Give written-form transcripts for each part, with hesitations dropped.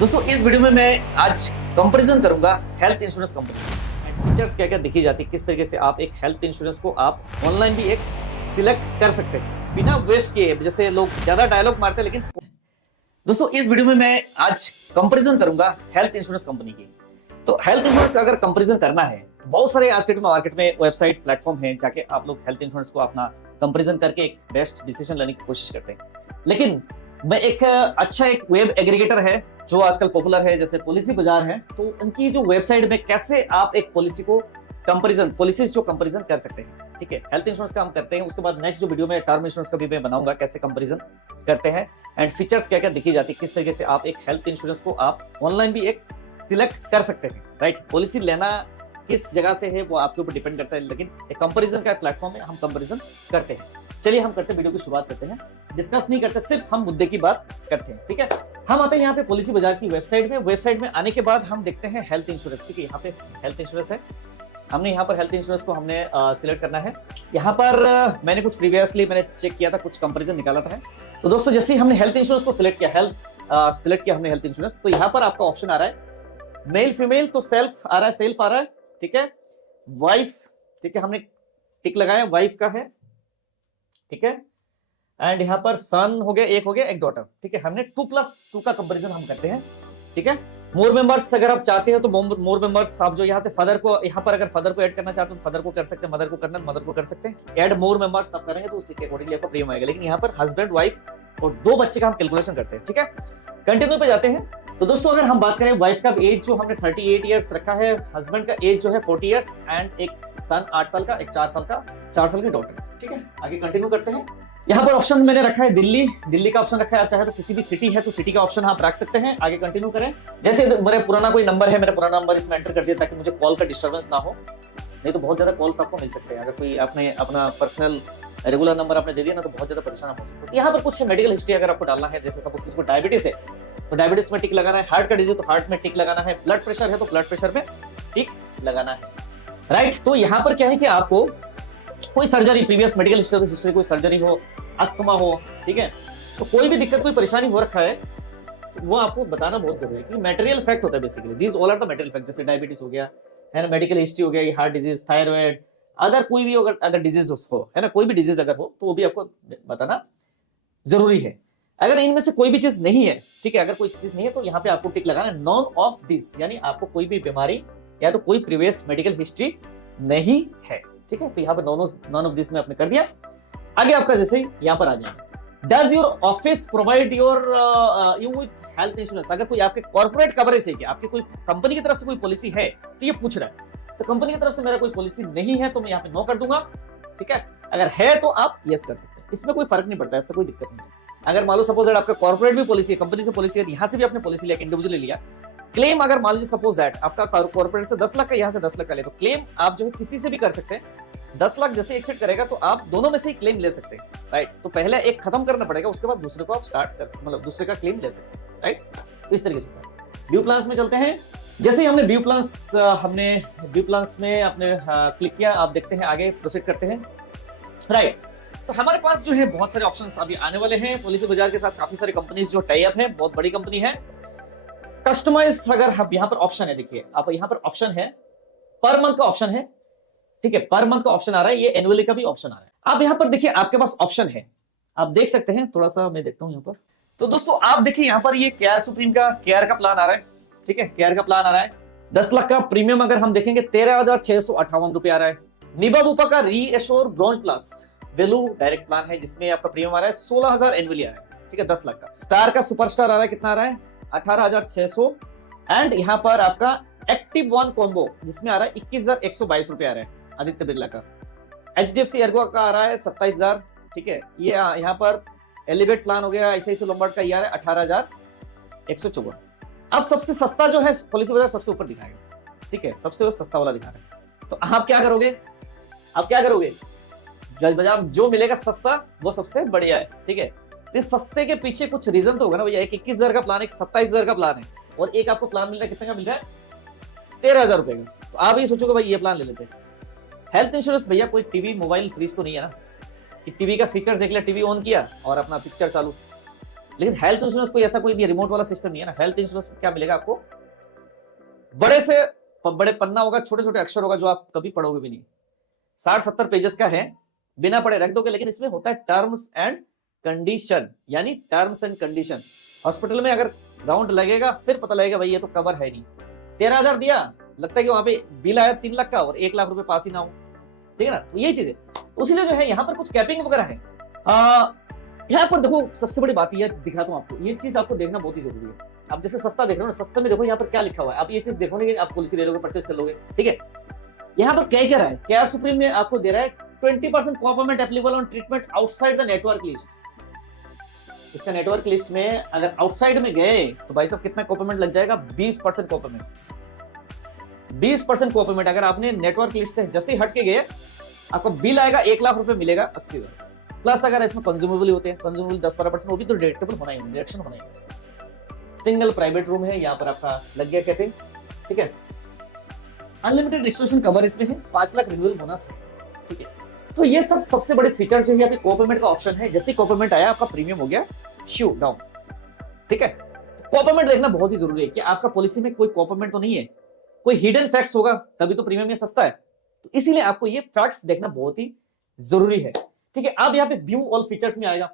दोस्तों इस वीडियो में मैं आज कंपैरिजन करूंगा health insurance company and features क्या क्या दिखी जाती है, किस तरीके से आप एक हेल्थ इंश्योरेंस को आप ऑनलाइन भी एक सिलेक्ट कर सकते हैं बिना वेस्ट किए। जैसे लोग ज्यादा डायलॉग मारते हैं, लेकिन दोस्तों इस वीडियो में मैं आज कंपैरिजन करूंगा हेल्थ इंश्योरेंस कंपनी की। तो हेल्थ इंश्योरेंस का अगर कंपैरिजन करना है तो बहुत सारे आज के मार्केट में वेबसाइट प्लेटफॉर्म है, जाके आप लोग हेल्थ इंश्योरेंस को अपना कंपैरिजन करके एक बेस्ट डिसीजन लेने की कोशिश करते हैं। लेकिन मैं एक अच्छा एक वेब एग्रीगेटर है जो आजकल पॉपुलर है, जैसे पॉलिसी बाजार है, तो उनकी जो वेबसाइट में कैसे आप एक पॉलिसी को कंपैरिजन पॉलिसीज जो कंपैरिजन कर सकते हैं। ठीक है, हेल्थ इंश्योरेंस का हम करते हैं, उसके बाद नेक्स्ट जो वीडियो में टर्म इंश्योरेंस का भी मैं बनाऊंगा कैसे कंपैरिजन करते हैं एंड फीचर्स क्या क्या दिखी जाती है, किस तरीके से आप एक हेल्थ इंश्योरेंस को आप ऑनलाइन भी एक सिलेक्ट कर सकते हैं। राइट, पॉलिसी लेना किस जगह से है वो आपके ऊपर डिपेंड करता है, लेकिन एक कंपैरिजन का प्लेटफॉर्म है, हम कंपैरिजन करते हैं। चलिए हम करते हैं, वीडियो की शुरुआत करते हैं। डिस्कस नहीं करते, सिर्फ हम मुद्दे की बात करते हैं। ठीक है, हम आते हैं यहाँ पे पॉलिसी बाजार की वेबसाइट में। वेबसाइट में आने के बाद हम देखते हैं हेल्थ इंश्योरेंस। ठीक है, यहाँ पे हेल्थ इंश्योरेंस है, हमने यहाँ पर हेल्थ इंश्योरेंस को हमने सिलेक्ट करना है। यहाँ पर मैंने कुछ प्रीवियसली मैंने चेक किया था, कुछ कंपैरिजन निकाला था। तो दोस्तों जैसे ही हमने हेल्थ इंश्योरेंस को सिलेक्ट किया, सिलेक्ट किया हमने हेल्थ इंश्योरेंस, तो यहाँ पर आपका ऑप्शन आ रहा है मेल फीमेल, तो सेल्फ आ रहा है, सेल्फ आ रहा है। ठीक है, वाइफ, ठीक है, हमने टिक लगाया, वाइफ का है। ठीक है, एंड यहाँ पर सन हो गया, एक हो गया, एक डॉटर। ठीक है, हमने 2+2 का कंपैरिजन हम करते हैं। ठीक है, मोर मेंबर्स अगर आप चाहते हो तो मोर मेंबर्स आप जो यहाँ पे फादर को, यहाँ पर अगर फादर को ऐड करना चाहते हो तो फादर को कर सकते हैं, मदर को करना मदर को कर सकते हैं। ऐड मोर मेंबर्स आप करेंगे तो उसी के अकॉर्डिंगली आपका प्रीमियम आएगा। लेकिन यहाँ पर हस्बैंड वाइफ और 2 बच्चे का हम कैलकुलेशन करते हैं। ठीक है, कंटिन्यू पे जाते हैं। तो दोस्तों अगर हम बात करें वाइफ का एज जो हमने 38 ईयर्स रखा है, हस्बैंड का एज जो है 40 ईयर्स एंड एक सन 8 साल का, एक 4 साल की डॉटर। ठीक है, आगे कंटिन्यू करते हैं। यहाँ पर ऑप्शन मैंने रखा है दिल्ली का ऑप्शन रखा है। आप चाहे तो किसी भी सिटी है तो सिटी का ऑप्शन आप रख सकते हैं। आगे कंटिन्यू करें। जैसे मेरा पुराना कोई नंबर है, मेरा पुराना नंबर इसमें एंटर कर दिया ताकि मुझे कॉल का डिस्टर्बेंस ना हो, नहीं तो बहुत ज्यादा कॉल्स आपको मिल सकते हैं। अगर कोई आपने अपना पर्सनल रेगुलर नंबर आपने दे दिया ना तो बहुत ज्यादा परेशान हो सकते हैं। यहाँ पर कुछ मेडिकल हिस्ट्री अगर आपको डालना है, जैसे सपोज किसी को डायबिटीज है तो डायबिटीज में टिक लगाना है, हार्ट का डिजीज तो हार्ट में टिक लगाना है, ब्लड प्रेशर है तो ब्लड प्रेशर में टिक लगाना है। राइट, तो यहाँ पर क्या है कि आपको कोई सर्जरी, प्रीवियस मेडिकल हिस्ट्री, कोई सर्जरी हो, अस्थमा हो, ठीक है, तो कोई भी दिक्कत, कोई परेशानी हो रखा है तो वो आपको बताना बहुत जरूरी है, क्योंकि मेटेरियल फैक्ट होता है basically. These all are the material fact. जैसे डायबिटीज हो गया है ना, मेडिकल हिस्ट्री हो गया, हार्ट डिजीज, थायराइड, अदर कोई भी अगर डिजीज हो, है ना, कोई भी डिजीज अगर हो तो वो भी आपको बताना जरूरी है। अगर इनमें से कोई भी चीज नहीं है, ठीक है, अगर कोई चीज नहीं है तो यहाँ पे आपको टिक लगाना है नॉन ऑफ दिस, यानी आपको कोई भी बीमारी या तो कोई प्रीवियस मेडिकल हिस्ट्री नहीं है। ठीक है, तो यहाँ पे नॉन ऑफ दिस में आपने कर दिया। आगे आपका जैसे यहाँ पर आ जाए, does your office provide your you with health insurance. अगर कोई आपके कॉर्पोरेट कवरेज है कि आपकी कोई कंपनी की तरफ से कोई पॉलिसी है तो ये पूछ रहा है। तो कंपनी की तरफ से मेरा कोई पॉलिसी नहीं है तो मैं यहाँ पे नो कर दूंगा। ठीक है, अगर है तो आप यस कर सकते हैं, इसमें कोई फर्क नहीं पड़ता, इससे कोई दिक्कत नहीं। अगर मान लो सपोज आपका कॉर्पोरेट भी पॉलिसी है, कंपनी से पॉलिसी है, यहाँ से भी आपने पॉलिसी लिया, इंडिविजुअली लिया, क्लेम अगर मान लीजिए सपोज दैट आपका कॉर्पोरेट से 10 लाख का, यहाँ से 10 लाख का ले, तो क्लेम आप जो है किसी से भी कर सकते हैं। 10 लाख जैसे एक्सेप्ट करेगा तो आप दोनों में से ही क्लेम ले सकते हैं। राइट, तो पहले एक खत्म करना पड़ेगा, उसके बाद दूसरे को आप स्टार्ट कर सकते, मतलब दूसरे का क्लेम ले सकते हैं। राइट, तो इस तरीके से होता है। व्यू प्लान्स में चलते हैं। जैसे ही हमने व्यू प्लान्स में आपने क्लिक किया, आप देखते हैं आगे प्रोसीड करते हैं। राइट, तो हमारे पास जो है बहुत सारे ऑप्शंस अभी आने वाले हैं पॉलिसी बाजार के साथ। काफी सारी कंपनीज जो टाई अप है, बहुत बड़ी कंपनी है। कस्टमाइज अगर हम यहाँ पर ऑप्शन है, देखिए आप यहाँ पर ऑप्शन है, पर मंथ का ऑप्शन है। ठीक है, पर मंथ का ऑप्शन आ रहा है, ये एनुअली का भी ऑप्शन आ रहा है। आप यहाँ पर देखिए आपके पास ऑप्शन है, आप देख सकते हैं। थोड़ा सा मैं देखता हूँ यहाँ पर, तो दोस्तों आप देखिए यहाँ पर ये केआर सुप्रीम का केआर का प्लान आ रहा है। ठीक है, केआर का प्लान आ रहा है 10 लाख का। प्रीमियम अगर हम देखेंगे 13,658 रुपए आ रहा है। निबा बुपा का reassure bronze plus value direct plan है, जिसमें आपका प्रीमियम आ रहा है 16,000 एनुअली आ रहा है। ठीक है, 10 लाख का। स्टार का सुपरस्टार आ रहा है, कितना आ रहा है 18,600। एंड यहाँ पर आपका एक्टिव वन कॉम्बो जिसमें आ रहा है 21,122 रुपए आ रहा है आदित्य बिरला का। एचडीएफसी एर्गो का आ रहा है 27,000। ठीक है, ये यहाँ पर एलिवेट प्लान हो गया, ऐसे लोम्बार्ड का ये आ रहा है 18,154। अब सबसे सस्ता जो है पॉलिसी बाजार सबसे ऊपर दिखाएगा। ठीक है, सबसे सस्ता वाला दिखा रहा है। तो आप क्या करोगे, जज बाजार जो मिलेगा सस्ता वो सबसे बढ़िया है। ठीक है, इस सस्ते के पीछे कुछ रीजन तो होगा ना भैया। एक 21,000 का प्लान, एक 27,000 का प्लान है, और एक आपको प्लान मिल रहा है कितने का मिल रहा है 13,000 रुपए का। तो आप ये सोचोगे भाई ये प्लान ले लेते हैं। हेल्थ इंश्योरेंस भैया कोई टीवी मोबाइल फ्रीज तो नहीं है ना, कि टीवी का फीचर्स देख लिया, टीवी ऑन किया और अपना पिक्चर चालू। लेकिन हेल्थ इंश्योरेंस कोई ऐसा कोई भी रिमोट वाला सिस्टम नहीं है ना। हेल्थ इंश्योरेंस में क्या मिलेगा आपको, बड़े से बड़े पन्ना होगा, छोटे छोटे अक्षर होगा जो आप कभी पढ़ोगे भी नहीं, 60-70 पेजेस का है, बिना पढ़े रख दोगे। लेकिन इसमें होता है टर्म्स एंड कंडीशन, यानी टर्म्स एंड कंडीशन। हॉस्पिटल में अगर राउंड लगेगा फिर पता लगेगा भाई ये तो कवर है नहीं, 13,000 दिया, लगता है कि वहां पे बिल आया 3 लाख का और 1 लाख रुपए पास ही ना हो, ठीक है ना। तो ये चीज है, तो इसलिए जो है यहाँ पर कुछ कैपिंग वगैरह है। यहाँ पर देखो सबसे बड़ी बात ये दिखाता हूँ आपको, ये चीज आपको देखना बहुत ही जरूरी है। आप जैसे सस्ता देख रहे हो ना, सस्ते में देखो यहाँ पर क्या लिखा हुआ है, आप ये चीज देखो नहीं, आप पॉलिसी ले लोगे, परचेस कर लोगे, ठीक है। यहाँ पर क्या कह रहा है, केयर सुप्रीम में आपको दे रहा है 20% complement applicable on treatment outside the network list. इसका नेटवर्क लिस्ट में अगर आउटसाइड में गए तो भाई साहब कितना कॉम्प्लीमेंट लग जाएगा, 20% कॉम्प्लीमेंट। 20% कॉम्प्लीमेंट अगर आपने नेटवर्क लिस्ट से जैसे ही हट के गए, आपको बिल आएगा 1 लाख रुपए मिलेगा 80,000 प्लस। अगर इसमें कंज्यूमेबल होते हैं, कंज्यूमेबल 10-12%, वो भी तो डिडक्टेबल होना ही, डिडक्शन होना ही। सिंगल प्राइवेट रूम है, यहाँ पर आपका लग गया कैपिंग, ठीक है। अनलिमिटेड रजिस्ट्रेशन कवर इसमें है, 5 लाख रिन्यूअल बोनस है, ठीक है। तो ये सब सबसे बड़े फीचर जो है, यहाँ पे कोपेमेंट का ऑप्शन है, जैसे कोपेमेंट आया आपका प्रीमियम हो गया शू डाउन, ठीक है। कोपेमेंट देखना बहुत ही जरूरी है कि आपका पॉलिसी में कोई कोपेमेंट तो नहीं है, कोई हिडन फैक्ट्स होगा तभी तो प्रीमियम ये सस्ता है, तो इसीलिए आपको ये फैक्ट्स देखना बहुत ही जरूरी है, ठीक है। आप यहाँ पे व्यू ऑल फीचर्स में आएगा,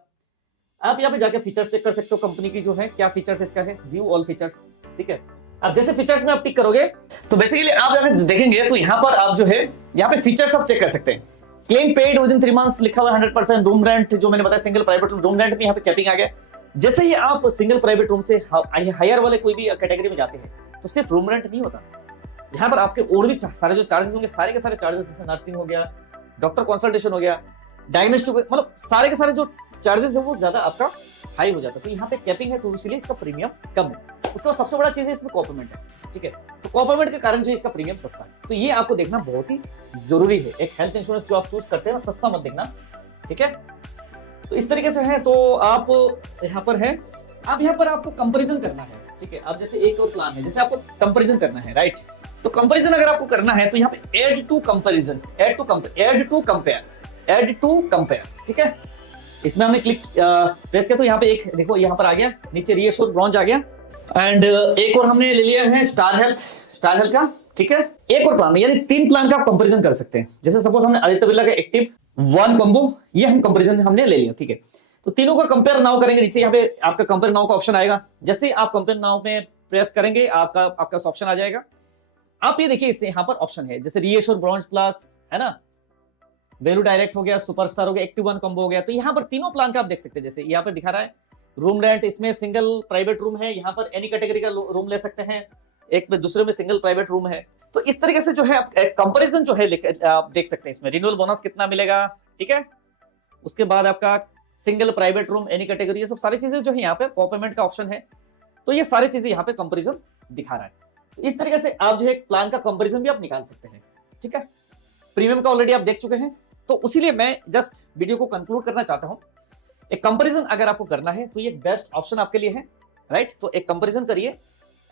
आप यहाँ पे जाके फीचर्स चेक कर सकते हो, कंपनी की जो है क्या फीचर्स इसका है, व्यू ऑल फीचर्स, ठीक है। अब जैसे फीचर्स में आप टिक करोगे तो बेसिकली आप अगर देखेंगे तो यहाँ पर आप जो है यहाँ पे फीचर्स आप चेक कर सकते हैं। Claim paid with in 3 months लिखा हुआ है, 100%। रूम रेंट जो मैंने बताया, सिंगल प्राइवेट रूम रेंट में यहाँ पे कैपिंग आ गया। जैसे ही आप सिंगल प्राइवेट रूम से हायर वाले कोई भी कैटेगरी में जाते हैं तो सिर्फ रूम रेंट नहीं होता, यहाँ पर आपके और भी सारे जो चार्जेस होंगे, सारे के सारे चार्जेस, जैसे नर्सिंग हो गया, डॉक्टर कंसल्टेशन हो गया, डायग्नोस्टिक, मतलब सारे के सारे जो चार्जेस है वो ज्यादा आपका हाई हो जाता है। तो यहाँ पे कैपिंग है तो इसलिए इसका प्रीमियम कम है। उसके बाद सबसे बड़ा चीज है इसमें कॉम्प्लीमेंट है, ठीक है। तो कॉम्प्लीमेंट के कारण जो इसका प्रीमियम सस्ता है, तो ये आपको देखना बहुत ही जरूरी है। एक हेल्थ इंश्योरेंस जो आप चूज करते हैं ना, सस्ता मत देखना, ठीक है। तो इस तरीके से है, तो आप यहाँ पर है, अब यहाँ पर आपको कंपैरिजन करना है, ठीक है। अब जैसे एक और प्लान है, जैसे आपको कंपैरिजन करना है, राइट। तो कंपैरिजन अगर आपको करना है तो यहाँ पे add to comparison, add to compare, ठीक है। इसमें हमने क्लिक प्रेस किया तो यहाँ पे एक देखो, यहाँ पर आ गया, नीचे रीएश्योर ब्रॉन्ज आ गया, एंड एक और हमने ले लिया है स्टार हेल्थ का, ठीक है। एक और प्लान, यानी 3 प्लान का आप कंपैरिजन कर सकते हैं। जैसे सपोज हमने आदित्य बिरला का एक्टिव 1 कॉम्बो, ये हम कंपैरिजन हमने ले लिया, ठीक है। तो तीनों का कंपेयर नाउ करेंगे, नीचे यहाँ पे आपका कंपेयर नाउ का ऑप्शन आएगा। जैसे आप कंपेयर नाउ में प्रेस करेंगे आपका ऑप्शन आ जाएगा। आप ये देखिए, इससे यहाँ पर ऑप्शन है, जैसे रीएश्योर ब्रॉन्ज प्लस है ना, वैल्यू डायरेक्ट हो गया, सुपरस्टार हो गया, एक्टिव 1 कॉम्बो हो गया। तो यहाँ पर तीनों प्लान का आप देख सकते हैं। जैसे यहाँ पर दिखा रहा है रूम रेंट, इसमें सिंगल प्राइवेट रूम है, यहाँ पर एनी कैटेगरी का रूम ले सकते हैं, एक में दूसरे में सिंगल प्राइवेट रूम है। तो इस तरीके से जो है कंपैरिजन जो है आप देख सकते हैं। इसमें रिन्यूअल बोनस कितना मिलेगा, ठीक है। उसके बाद आपका single private room, any category, ये सब सारी चीजें जो है यहाँ पे कॉम्प्लीमेंट का ऑप्शन है। तो ये सारी चीजें यहाँ पे कंपैरिजन दिखा रहा है। तो इस तरीके से आप जो है प्लान का कंपैरिजन भी आप निकाल सकते हैं, ठीक है। प्रीमियम का ऑलरेडी आप देख चुके हैं, तो उसीलिए मैं जस्ट वीडियो को कंक्लूड करना चाहता हूं। एक कंपैरिजन अगर आपको करना है तो ये बेस्ट ऑप्शन आपके लिए है, राइट। तो एक कंपैरिजन करिए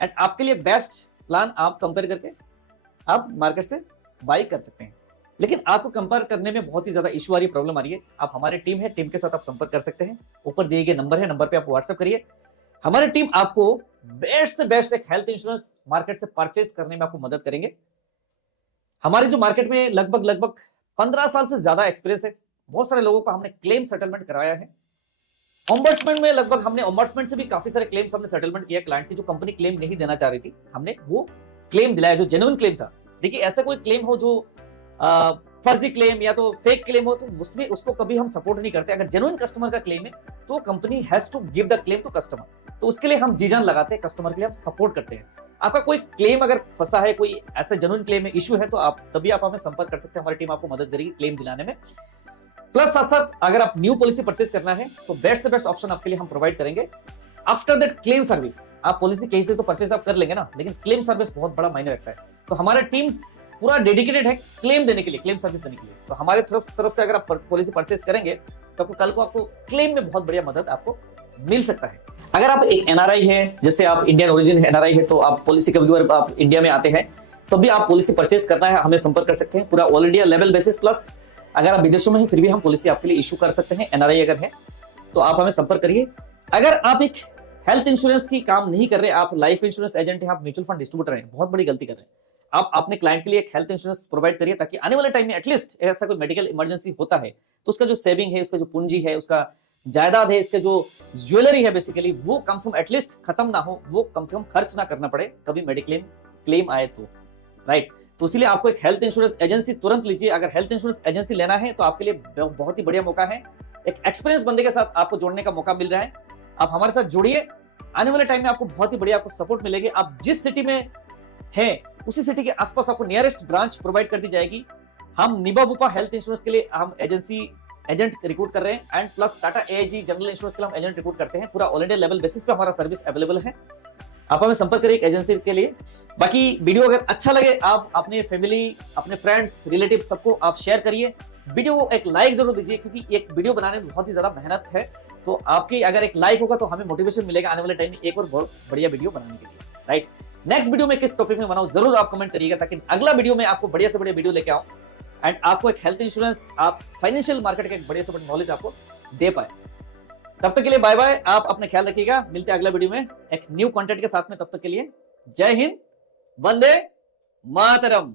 एंड आपके लिए बेस्ट प्लान आप कंपेयर करके आप मार्केट से बाई कर सकते हैं। लेकिन आपको कंपेयर करने में बहुत ही ज्यादा इशू आ रही है, प्रॉब्लम आ रही है, आप हमारी टीम है, टीम के साथ आप संपर्क कर सकते हैं। ऊपर दिए गए नंबर है, नंबर पे आप व्हाट्सएप करिए। हमारी टीम आपको बेस्ट से बेस्ट एक हेल्थ इंश्योरेंस मार्केट से परचेस करने में आपको मदद करेंगे। हमारे जो मार्केट में लगभग 15 साल से ज्यादा एक्सपीरियंस है। बहुत सारे लोगों का हमने क्लेम सेटलमेंट कराया है। ऑम्बड्समैन में लगभग हमने ऑम्बड्समैन से भी काफी सारे क्लेम्स हमने सेटलमेंट किया क्लाइंट्स की, जो कंपनी क्लेम नहीं देना चाह रही थी, हमने वो क्लेम दिलाया जो जेन्युइन क्लेम था। देखिए ऐसा कोई क्लेम हो जो फर्जी क्लेम या तो फेक क्लेम हो, तो उसमें उसको कभी हम सपोर्ट नहीं करते। अगर जेन्युइन कस्टमर का क्लेम है तो company has to give the claim to customer. तो उसके लिए हम जी जान लगाते हैं, कस्टमर के लिए हम सपोर्ट करते हैं। आपका कोई क्लेम अगर फंसा है, कोई ऐसा जेन्युइन क्लेम में इशू है, तो आप तभी आप हमें संपर्क कर सकते हैं। हमारी टीम आपको मदद करेगी क्लेम दिलाने में। प्लस साथ साथ अगर आप न्यू पॉलिसी परचेज करना है तो बेस्ट से बेस्ट ऑप्शन आपके लिए हम प्रोवाइड करेंगे। आफ्टर दैट क्लेम सर्विस, आप पॉलिसी कहीं से तो परचेज आप कर लेंगे ना, लेकिन क्लेम सर्विस बहुत बड़ा मायने रखता है। तो हमारा टीम पूरा डेडिकेटेड है क्लेम देने के लिए, क्लेम सर्विस देने के लिए। तो हमारे तरफ से अगर आप पॉलिसी परचेज करेंगे तो आपको कल को आपको क्लेम में बहुत बढ़िया मदद आपको मिल सकता है। अगर आप एक एनआरआई है, जैसे आप इंडियन ओरिजिन एनआरआई है, तो आप पॉलिसी कभी बार आप इंडिया में आते हैं तो भी आप पॉलिसी परचेज करना है, हमें संपर्क कर सकते हैं। पूरा all India level basis, plus अगर आप विदेशों में हैं फिर भी हम पॉलिसी आपके लिए इशू कर सकते हैं। एनआरआई अगर है तो आप हमें संपर्क करिए अगर आप एक हेल्थ इंश्योरेंस की काम नहीं कर रहे, आप लाइफ इंश्योरेंस एजेंट हैं, आप म्यूचुअल फंड डिस्ट्रीब्यूटर हैं, बहुत बड़ी गलती कर रहे हैं। आप अपने क्लाइंट के लिए एक हेल्थ इंश्योरेंस प्रोवाइड करिए, ताकि आने वाले टाइम में एटलीस्ट ऐसा कोई मेडिकल इमरजेंसी होता है तो उसका जो सेविंग है, उसका जो पूंजी है, उसका जायदाद है, इसका जो ज्वेलरी है बेसिकली, वो कम से कम एटलीस्ट खत्म ना हो, वो कम से कम खर्च ना करना पड़े कभी मेडिक्लेम क्लेम आए तो, राइट। तो इसीलिए आपको एक हेल्थ इंश्योरेंस एजेंसी तुरंत लीजिए। अगर हेल्थ इंश्योरेंस एजेंसी लेना है तो आपके लिए बहुत ही बढ़िया मौका है, एक एक्सपीरियंस बंदे के साथ आपको जोड़ने का मौका मिल रहा है। आप हमारे साथ जुड़िए, आने वाले टाइम में आपको बहुत ही बढ़िया आपको सपोर्ट मिलेगी। आप जिस सिटी में हैं उसी सिटी के आसपास आपको नियरेस्ट ब्रांच प्रोवाइड कर दी जाएगी। हम निबा बुपा हेल्थ इंश्योरेंस के लिए हम एजेंट रिक्रूट कर रहे हैं, and plus Tata AIG general insurance के लिए हम एजेंट रिक्रूट करते हैं। पूरा ऑल इंडिया लेवल बेसिस पे हमारा सर्विस अवेलेबल है। आप हमें संपर्क करिए एक एजेंसी के लिए। बाकी वीडियो अगर अच्छा लगे, आप अपने फैमिली, अपने फ्रेंड्स, रिलेटिव सबको आप शेयर करिए। वीडियो को एक लाइक जरूर दीजिए, क्योंकि एक वीडियो बनाने में बहुत ही ज्यादा मेहनत है। तो आपकी अगर एक लाइक होगा तो हमें मोटिवेशन मिलेगा आने वाले टाइम में एक और बहुत बढ़िया वीडियो बनाने के लिए, राइट। नेक्स्ट वीडियो में किस टॉपिक में बनाऊं जरूर आप कमेंट करिएगा, ताकि अगला वीडियो में आपको बढ़िया से बढ़िया वीडियो लेके आऊं एंड आपको एक हेल्थ इंश्योरेंस, आप फाइनेंशियल मार्केट का एक बढ़िया से बढ़िया नॉलेज आपको दे पाए। तब तक के लिए बाय बाय, आप अपना ख्याल रखिएगा। मिलते हैं अगला वीडियो में एक न्यू कंटेंट के साथ में। तब तक के लिए जय हिंद, वंदे मातरम।